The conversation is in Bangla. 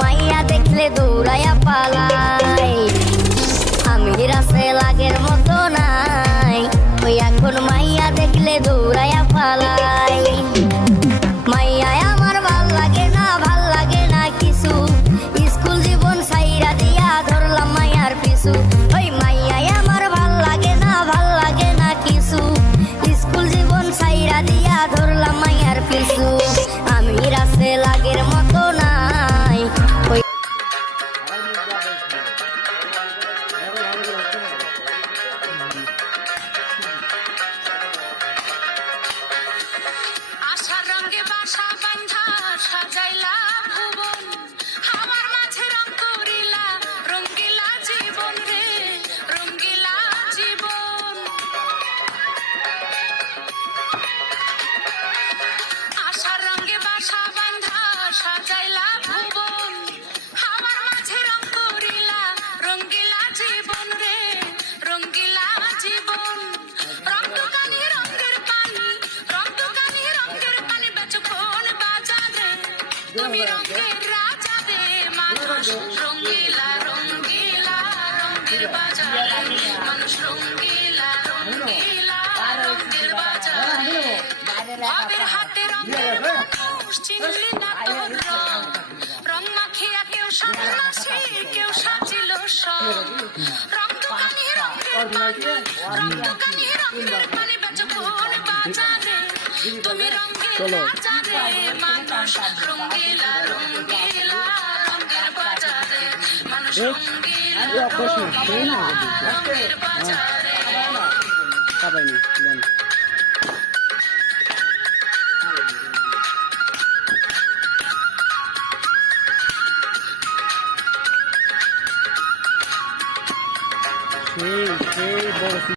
মাইয়া দেখলে দৌড়াইয়া পালাই, আমি রাসেলাগের মতো নাই, ওই এখন মাইয়া দেখলে দৌড়াইয়া পালাই। মাইয়া আমার ভাল লাগে না, ভাল লাগে না কিছু, স্কুল জীবন সাইরা দিয়া ধরলাম মাইয়ার পিছু। ওই মাইয়া আমার ভাল লাগে না, ভাল লাগে না কিছু, স্কুল জীবন সাইরা দিয়া ধরলাম মাইয়ার পিছু, আমি রাসেলাগের মতো নাই। ওই আশার রঙে বাসা বান্ধা সাজাইলা ভুবন, আমার মাঝে রং করিলা রঙ্গিলা জীবন রে, রঙ্গিলা জীবন। আশার রঙে বাসা বান্ধা সাজাইলা ভুবন, আমার মাঝে রং করিলা রঙ্গিলা জীবন রে, রঙ্গিলা জীবন। রং দোকানি রঙের পানি, রং দোকানি রঙের পানি বেচো কোন বাজারে, তুমি রঙের রাজা রে মানুষ, রঙ্গিলা রঙ্গিলা রঙের বাজারে মানুষ, রঙ্গিলা রঙ্গিলা রঙের বাজারে। বাবের হাতে রঙের মানুষ, চিনলি না তোর রং, রং মাখিয়া কেউ সন্ন্যাসী কেউ সাজিল সং। রং দোকানি রঙের পানি, রং দোকানি রঙের পানি বেচো কোন বাজারে, তুমি রঙের রাজা রে মানুষ, রঙ্গিলা রঙ্গিলা রঙের বাজারে মানুষ, রঙ্গিলা রঙ্গিলা রঙের বাজারে। সেই বড়